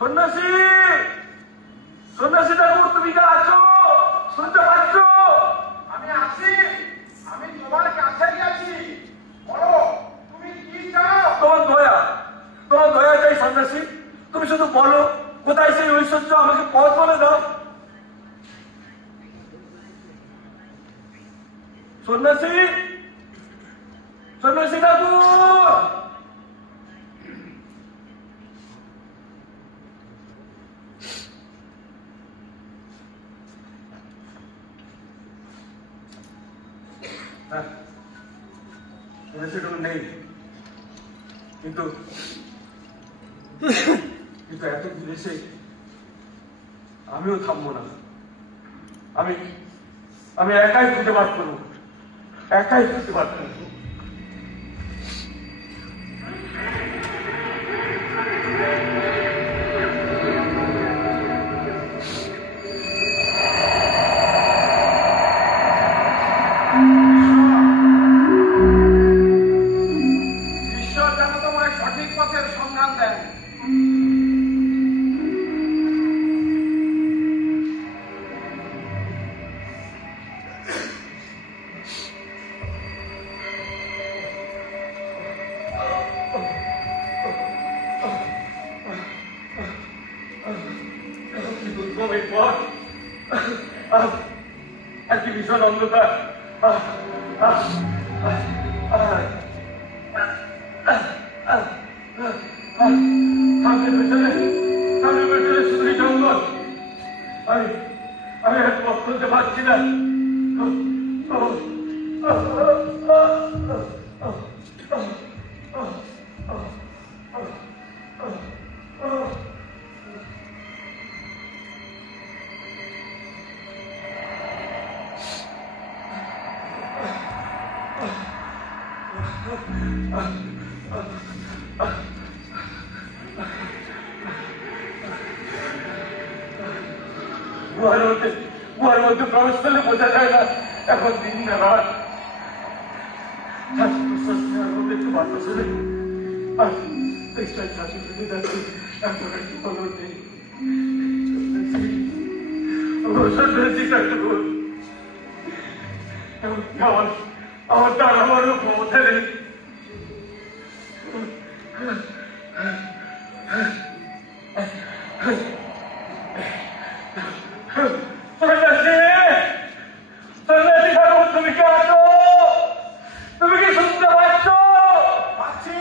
সন্ন্যাসী, সন্ন্যাসী ঠাকুর, তুমি কে আছো? শুনতে পাচ্ছ? আমি আছি, আমি তোমার কাছেই আছি। বলো তুমি কি চাও? তোমার দয়া চাই সন্ন্যাসী। তুমি শুধু বলো কোথায় সেই ঐশ্বর্য, আমাকে পথ বলে দাও। সন্ন্যাসী, সন্ন্যাসী ঠাকুর, নেই, কিন্তু এত দূরে এসে আমিও থামবো না। আমি একাই খুঁজে বার করবো, একাই খুঁজে বার করবো। ঘুমের পর আর কি ভীষণ অন্ধকার। সামনের পেছনে শুধুই জঙ্গল। আমি আর পথ খুলতে পারছি না। গুহার মধ্যে প্রবেশ করলে বোঝা যায় না এখন দিন না রাত। একটু বাতাস হলে আর ছাতি ফেলে যাচ্ছি, এখন একটু খবর নেই। আমার তার আমারও ক্ষমতা নেই। তুমি কি আছো? তুমি কি শুনতে পাচ্ছ? পাচ্ছি,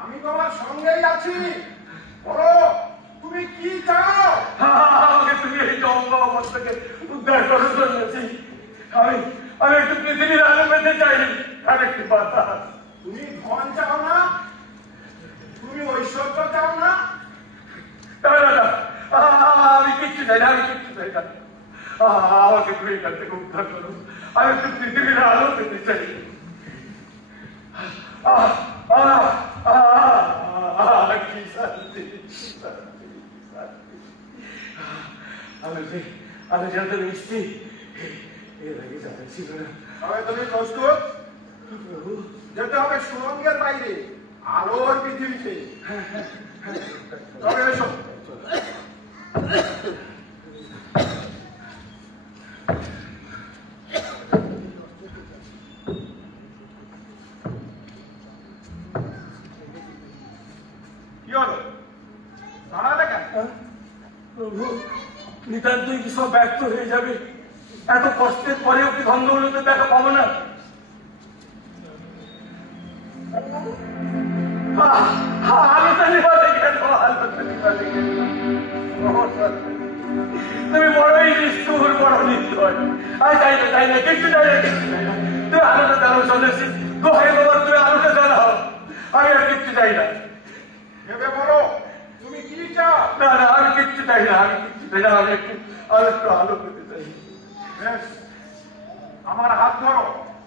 আমি তোমার সঙ্গেই আছি। বলো তুমি কি চাও? আমাকে তুমি এই জঙ্গল থেকে উদ্ধার করে চলেছি। আমি একটু পৃথিবীর আলো পেতে চাই, আর একটু বাতাস। তুমি ধন চাও না, তুমি ঐশ্বর্য চাও না। আমি কিচ্ছু চাই না, আমি কিচ্ছু চাই না। আমাকে তুমি এখান থেকে উদ্ধার করো, আমি একটু পৃথিবীর আলো পেতে চাই। কি শান্তি, আমি জানতে মিষ্টি এর আগে জানা ছিল না। তবে তুমি প্রস্তুত? যেতে হবে সুরঙ্গের বাইরে, আলোর পৃথিবীতে। তবে এসো। কি হলো, দাঁড়ালে কেন? প্রভু, নিতান্তই কি সব ব্যর্থ হয়ে যাবে? এত কষ্টের পরেও কি ধন্যগুলোতে দেখা পাবো না? আলোটা নিবাতে কেন? তুমি বড়ই নিষ্ঠুর, বড় নির্দয়। আর চাই না কিচ্ছু চাই না। তুমি আলোটা জ্বালাও সন্ন্যাসী, দোহাই বাবা, তুমি আলোটা জ্বালাও। আমি আর কিচ্ছু চাই না। ভেবে বলো তুমি কি চাও? না, আমি কিচ্ছু চাই না, আমি কিচ্ছু চাই না। আমি একটু আলো পেতে চাই। বেশ, আমার হাত ধরো,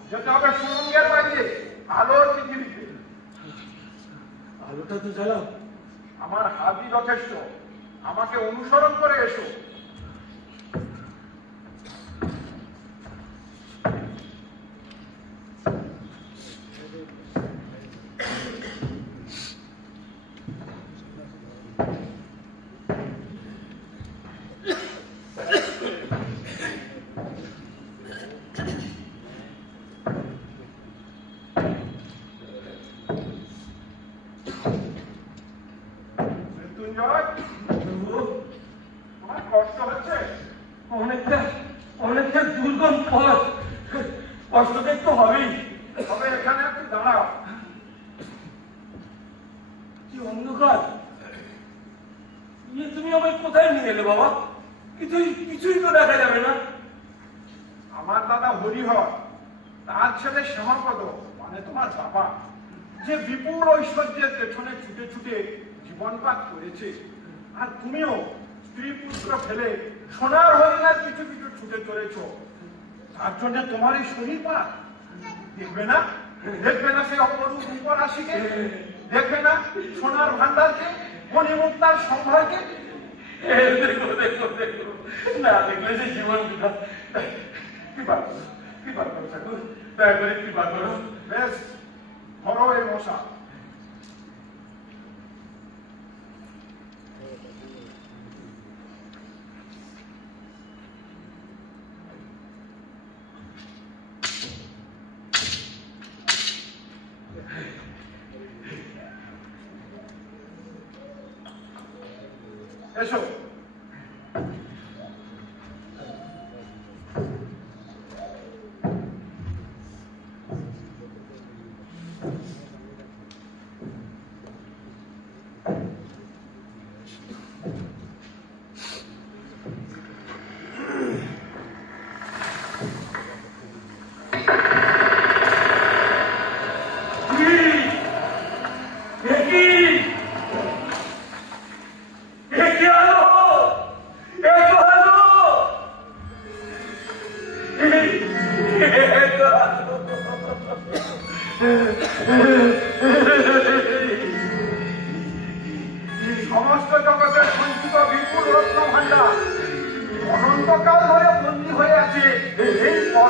যেতে হবে সুরঙ্গের বাইরে, আলোর পৃথিবীতে। আলোটা তো জ্বালাও। আমার হাতই যথেষ্ট, আমাকে অনুসরণ করে এসো। তোমার কষ্ট হচ্ছে? অনেকটা দুর্গম পথ, কষ্ট তো হবেই। তবে এখানে একটু দাঁড়াও। কি অন্ধকার! তুমি আমায় কোথায় নিয়ে এলে বাবা? কিছুই তো দেখা যাবে না। আমার দাদা হরিহর, তার ছেলে শ্যামাপদ, মানে তোমার বাবা, যে বিপুল ঐশ্বর্যের পেছনে ছুটে ছুটে জীবনপাত করেছে, আর তুমিও স্ত্রী পুত্র ফেলে সোনার হরিণার পিছু পিছু ছুটে চলেছ, তার জন্য তোমার এই শরীর পাত। দেখবে না সেই অপরূপ রূপরাশিকে? দেখবে না সোনার ভান্ডারকে, মণিমুক্তার সম্ভারকে? দেখো না দেখলে যে জীবন বিধা। কৃপা করো ঠাকুর, দয়া করে কৃপা করো। বেশ, ধরো এই মশা। এসো,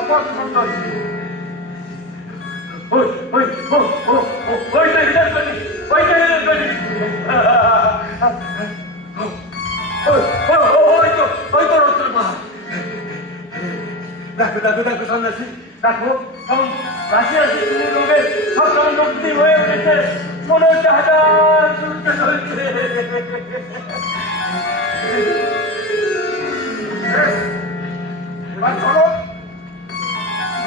সম্পদ সুন্দর দেখো দেখো দেখো সন্ন্যাসী দেখো কেমন রাশি রাশি তুমি লোকের সব কেমন মুক্তি হয়ে উঠেছে মনে হচ্ছে হাজার চলতে চলছে এবার চলো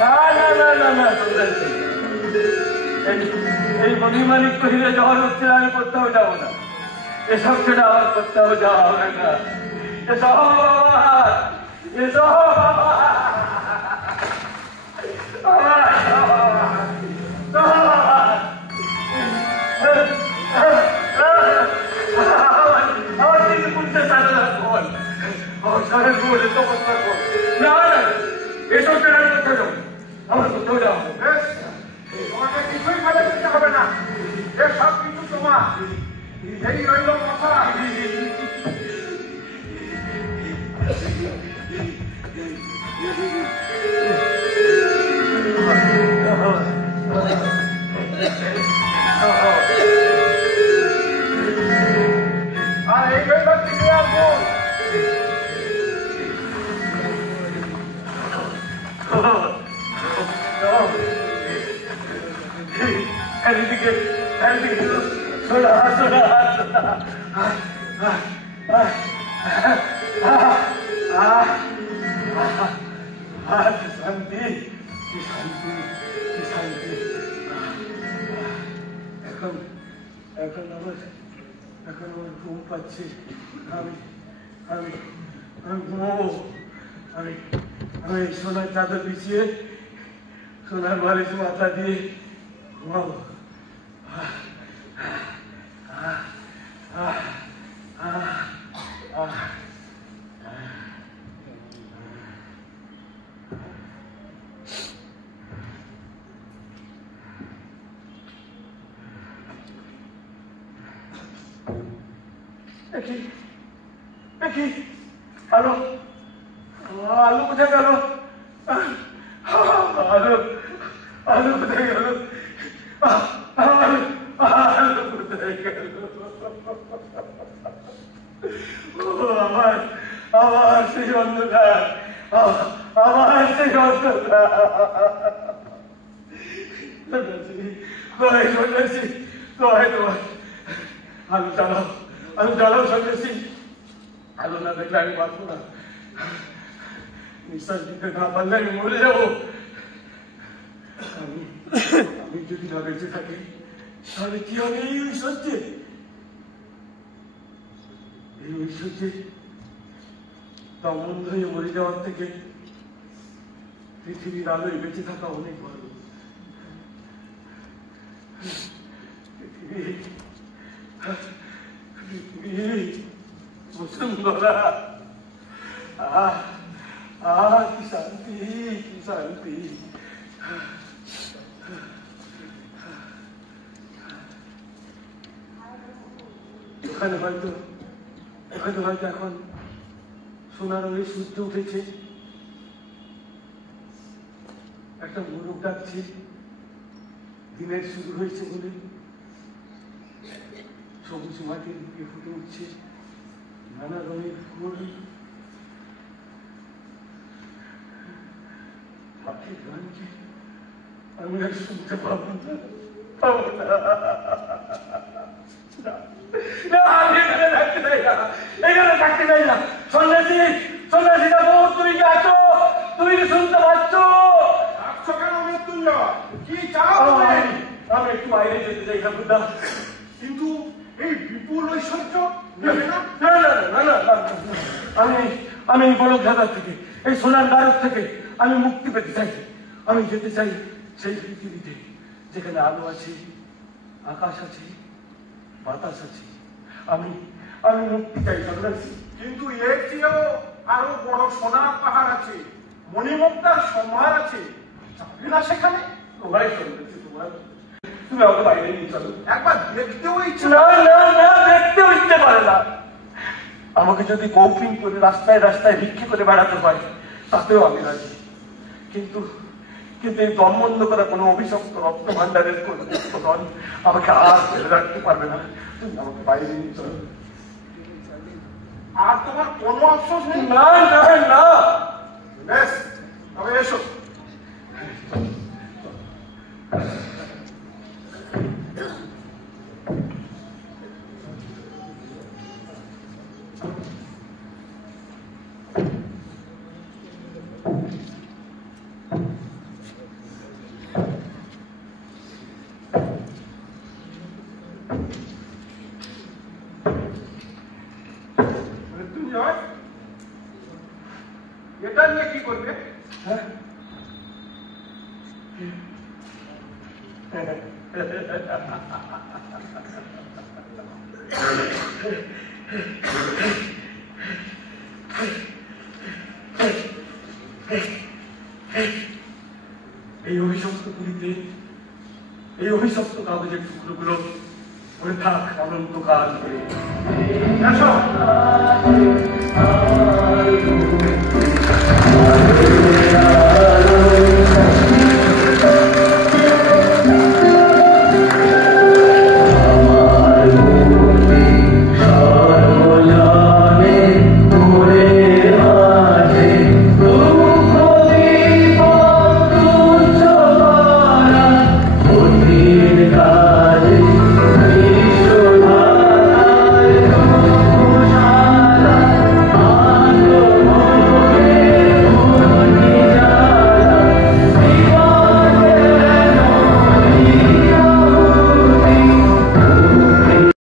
না না না না না সন্ন্যাসী এই মণিমালিক কহিলে জ্বর হচ্ছে আমি কোথাও যাবো না এসব ছেড়ে আমার কোথাও যাওয়া হবে না এসব এসব আমার দিকে পুড়ছে সারা ফল আমার সারা গোল তপস্যা কর না না এসব ছেড়ে আমি কোথাও যাবো আমার কোথাও যাওয়া হবে বেশ, তোমাকে কিছুই ফেলে দিতে হবে না এ সব কিছু তোমার এই রইল কথা আর এই রইল থেকে আসবো চারিদিকে চারিদিকে সোনা সোনা কি শান্তি কি শান্তি কি শান্তি এখন এখন আমার ঘুম পাচ্ছে আমি আমি আমি ঘুমাবো আমি আমি সোনার চাদর বিছিয়ে সোনার বালিশ মাথা দিয়ে ঘুমাবো আলো আলো কোথায় গেল আলো আলো কোথায় গেল আলো কোথায় গেল আমার আমার সেই অন্ধকার আমার সেই অন্ধকার সন্ন্যাসী আলো জ্বালাও সন্ন্যাসী আলো না দেখলে আমি বাঁচবো না নিঃশ্বাস দিতে না পারলে আমি মরে যাবো আমি যদি না বেঁচে থাকি তাহলে কি হবে এই ঐশ্বর্যে এই ঐশ্বর্যে দমন হয়ে মরে যাওয়ার থেকে পৃথিবীর আলোয় বেঁচে থাকা অনেক ভালো পৃথিবী বসুন্ধরা কি শান্তি কি শান্তি এখানে হয়তো এখন সোনার রঙে সূর্য উঠেছে একটা মোরগ ডাকছে দিনের শুরু হয়েছে বলে সবুজ মাটির বুকে ফুটে উঠছে নানা রঙের ফুল পাখির গানকে আমি আর শুনতে পাবো না আমি এখানে থাকতে চাই না এখানে থাকতে চাই না সন্ন্যাসী সন্ন্যাসী যাবো তুমি কি আছো তুমি কি শুনতে পাচ্ছ আসছো কেন মৃত্যুঞ্জয় কি চাও আমি একটু বাইরে যেতে চাই না বুদ্ধা কিন্তু এই বিপুল ঐশ্বর্য নেবে না না না না না না আমি এই বড় ধাঁধার থেকে এই সোনার গারদ থেকে আমি মুক্তি পেতে চাই আমি যেতে চাই সেই পৃথিবীতে যেখানে আলো আছে আকাশ আছে বাতাস আছে আমি মুক্তি চাই সন্ন্যাসী কিন্তু এর চেয়েও আরো বড় সোনার পাহাড় আছে মণিমুক্তার সম্ভার আছে যাবে না সেখানে তোমার সন্ন্যাসী তোমার তুমি আমাকে বাইরে নিয়ে চলো একবার দেখতেও ইচ্ছে না না না দেখতেও ইচ্ছে পারে না আমাকে যদি কৌপিং করে রাস্তায় রাস্তায় ভিক্ষে করে বেড়াতে হয় তাতেও আমি রাজি কিন্তু কিন্তু এই দমবন্ধ করা কোনো অভিশপ্ত রত্ন ভান্ডারের কোন ধন আমাকে আর ফেলে রাখতে পারবে না। তুমি আমাকে বাইরে নিয়ে চলো। আর তোমার কোনো আফসোস নেই? না না না। বেশ, তবে এসো। এটা নিয়ে কি করবে? এই অভিশপ্ত পুরীতে এই অভিশপ্ত কাগজের টুকরোগুলো পড়ে থাক অনন্তকাল ধরে। এসো।